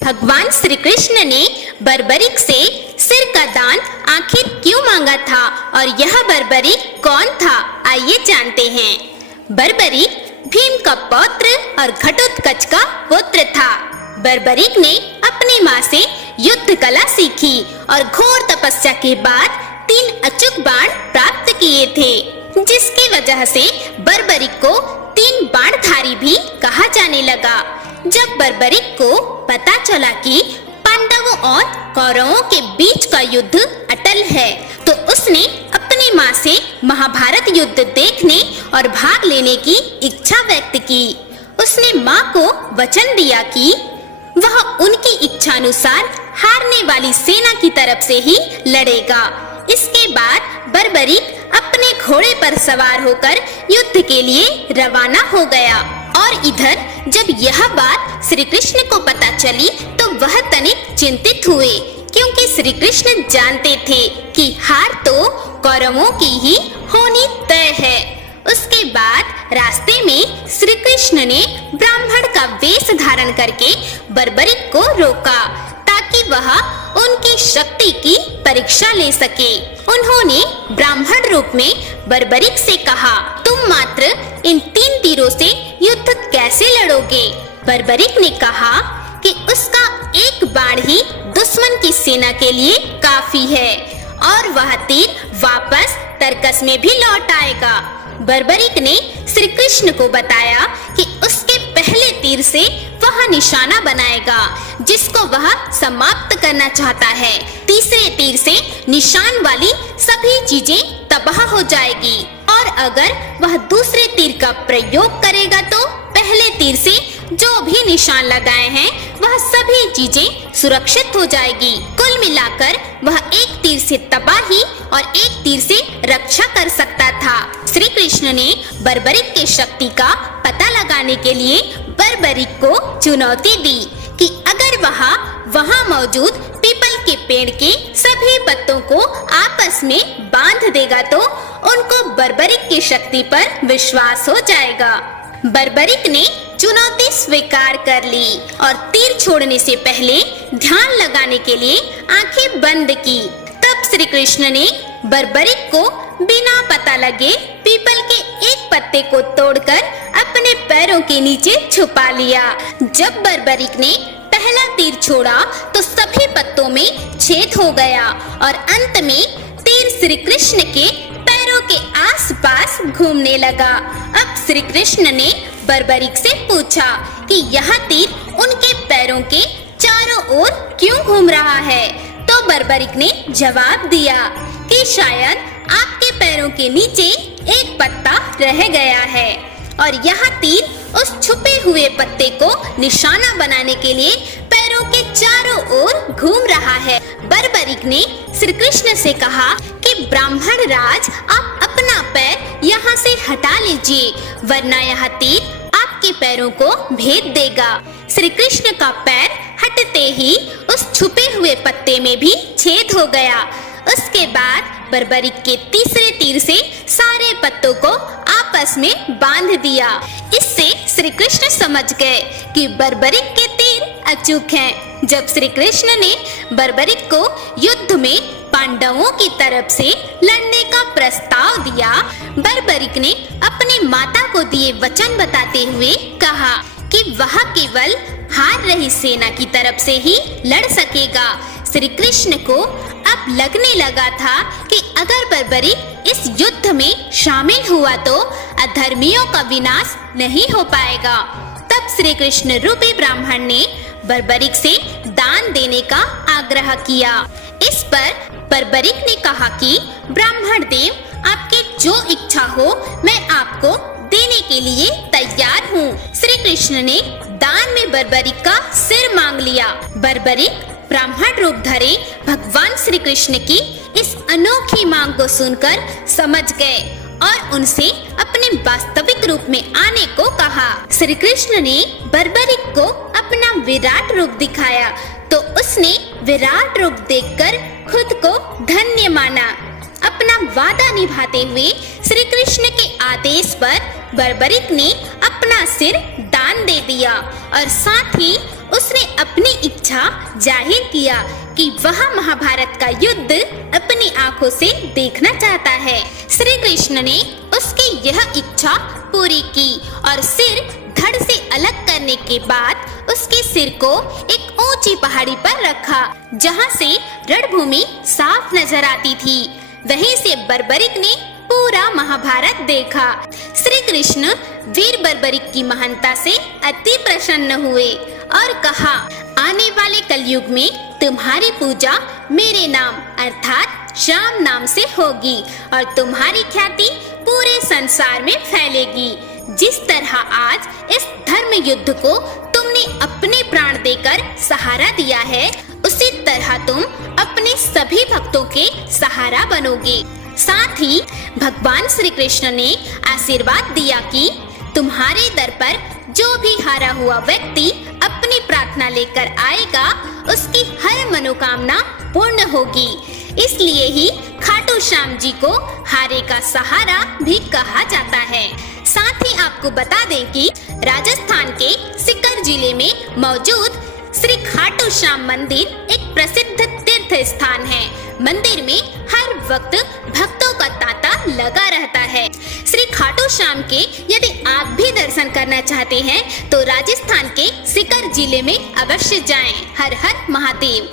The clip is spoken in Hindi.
भगवान श्री कृष्ण ने बर्बरीक से सिर का दान आखिर क्यों मांगा था और यह बर्बरीक कौन था, आइए जानते हैं। बर्बरीक भीम का पौत्र और घटोत्कच का पुत्र था। बर्बरीक ने अपनी माँ से युद्ध कला सीखी और घोर तपस्या के बाद 3 अचूक बाण प्राप्त किए थे, जिसकी वजह से बर्बरीक को 3 बाणधारी भी कहा जाने लगा। जब बर्बरीक को पता चला कि पांडवों और कौरवों के बीच का युद्ध अटल है, तो उसने अपनी माँ से महाभारत युद्ध देखने और भाग लेने की इच्छा व्यक्त की। उसने माँ को वचन दिया कि वह उनकी इच्छानुसार हारने वाली सेना की तरफ से ही लड़ेगा। इसके बाद बर्बरीक अपने घोड़े पर सवार होकर युद्ध के लिए रवाना हो गया। और इधर जब यह बात श्री कृष्ण को पता चली तो वह तनिक चिंतित हुए, क्योंकि श्री कृष्ण जानते थे कि हार तो कौरवों की ही होनी तय है। उसके बाद रास्ते में श्री कृष्ण ने ब्राह्मण का वेश धारण करके बर्बरीक को रोका, ताकि वह उनकी शक्ति की परीक्षा ले सके। उन्होंने ब्राह्मण रूप में बर्बरीक से कहा, तुम मात्र इन 3 तीरों से युद्ध कैसे लड़ोगे? बर्बरीक ने कहा कि उसका एक बाण ही दुश्मन की सेना के लिए काफी है और वह तीर वापस तरकस में भी लौट आएगा। बर्बरीक ने श्री कृष्ण को बताया कि उसके पहले तीर से वह निशाना बनाएगा जिसको वह समाप्त करना चाहता है। तीसरे तीर से निशान वाली सभी चीजें तबाह हो जाएगी और अगर वह दूसरे तीर का प्रयोग करेगा तो पहले तीर से जो भी निशान लगाए हैं वह सभी चीजें सुरक्षित हो जाएगी। कुल मिलाकर वह एक तीर से तबाही और एक तीर से रक्षा कर सकता था। श्री कृष्ण ने बर्बरीक की शक्ति का पता लगाने के लिए बर्बरीक को चुनौती दी कि अगर वह वहां मौजूद पीपल के पेड़ के सभी पत्तों को आपस में बांध देगा तो उनको बर्बरीक की शक्ति पर विश्वास हो जाएगा। बर्बरीक ने चुनौती स्वीकार कर ली और तीर छोड़ने से पहले ध्यान लगाने के लिए आंखें बंद की। तब श्री कृष्ण ने बर्बरीक को बिना पता लगे पीपल के एक पत्ते को तोड़कर अपने पैरों के नीचे छुपा लिया। जब बर्बरीक ने पहला तीर छोड़ा तो सभी पत्तों में छेद हो गया और अंत में तीर श्री कृष्ण के पैरों के आसपास घूमने लगा। अब श्री कृष्ण ने बर्बरीक से पूछा कि यह तीर उनके पैरों के चारों ओर क्यों घूम रहा है? तो बर्बरीक ने जवाब दिया कि शायद आपके पैरों के नीचे एक पत्ता रह गया है और यह तीर उस छुपे हुए पत्ते को निशाना बनाने के लिए पैरों के चारों ओर घूम रहा है। बर्बरीक ने श्री कृष्ण से कहा कि ब्राह्मण राज, आप अपना पैर यहाँ से हटा लीजिए, वरना यह तीर आपके पैरों को भेद देगा। श्री कृष्ण का पैर हटते ही उस छुपे हुए पत्ते में भी छेद हो गया। उसके बाद बर्बरीक के तीसरे तीर से सारे पत्तों को आपस में बांध दिया। इससे श्री कृष्ण समझ गए कि बर्बरीक के तीर अचूक हैं। जब श्री कृष्ण ने बर्बरीक को युद्ध में पांडवों की तरफ से लड़ने का प्रस्ताव दिया, बर्बरीक ने अपनी माता को दिए वचन बताते हुए कहा कि वह केवल हार रही सेना की तरफ से ही लड़ सकेगा। श्री कृष्ण को अब लगने लगा था कि अगर बर्बरीक इस युद्ध में शामिल हुआ तो अधर्मियों का विनाश नहीं हो पाएगा। तब श्री कृष्ण रूपी ब्राह्मण ने बर्बरीक से दान देने का आग्रह किया। इस पर बर्बरीक ने कहा कि ब्राह्मण देव, आपकी जो इच्छा हो मैं आपको देने के लिए तैयार हूँ। श्री कृष्ण ने दान में बर्बरीक का सिर मांग लिया। बर्बरीक ब्राह्मण रूप धरे भगवान श्री कृष्ण की इस अनोखी मांग को सुनकर समझ गए और उनसे अपने वास्तविक रूप में आने को कहा। श्री कृष्ण ने बर्बरीक को अपना विराट रूप दिखाया तो उसने विराट रूप देखकर खुद को धन्य माना। अपना वादा निभाते हुए श्री कृष्ण के आदेश पर बर्बरीक ने अपना सिर दान दे दिया और साथ ही उसने अपनी इच्छा जाहिर किया कि वह महाभारत का युद्ध अपनी आंखों से देखना चाहता है। श्री कृष्ण ने उसकी यह इच्छा पूरी की और सिर धड़ से अलग करने के बाद उसके सिर को एक ऊंची पहाड़ी पर रखा, जहां से रणभूमि साफ नजर आती थी। वहीं से बर्बरिक ने पूरा महाभारत देखा। श्री कृष्ण वीर बर्बरिक की महानता से अति प्रसन्न हुए और कहा, आने वाले कलयुग में तुम्हारी पूजा मेरे नाम अर्थात श्याम नाम से होगी और तुम्हारी ख्याति पूरे संसार में फैलेगी। जिस तरह आज इस धर्म युद्ध को तुमने अपने प्राण देकर सहारा दिया है, उसी तरह तुम अपने सभी भक्तों के सहारा बनोगे। साथ ही भगवान श्री कृष्ण ने आशीर्वाद दिया कि तुम्हारे दर पर जो भी हारा हुआ व्यक्ति अपनी प्रार्थना लेकर आएगा, उसकी हर मनोकामना पूर्ण होगी। इसलिए ही खाटू श्याम जी को हारे का सहारा भी कहा जाता है। साथ ही आपको बता दें कि राजस्थान के सीकर जिले में मौजूद श्री खाटू श्याम मंदिर एक प्रसिद्ध तीर्थ स्थान है। मंदिर में हर वक्त भक्तों का तांता लगा रहता है। श्री खाटू श्याम के यदि आप भी दर्शन करना चाहते हैं तो राजस्थान के सीकर जिले में अवश्य जाएं। हर हर महादेव।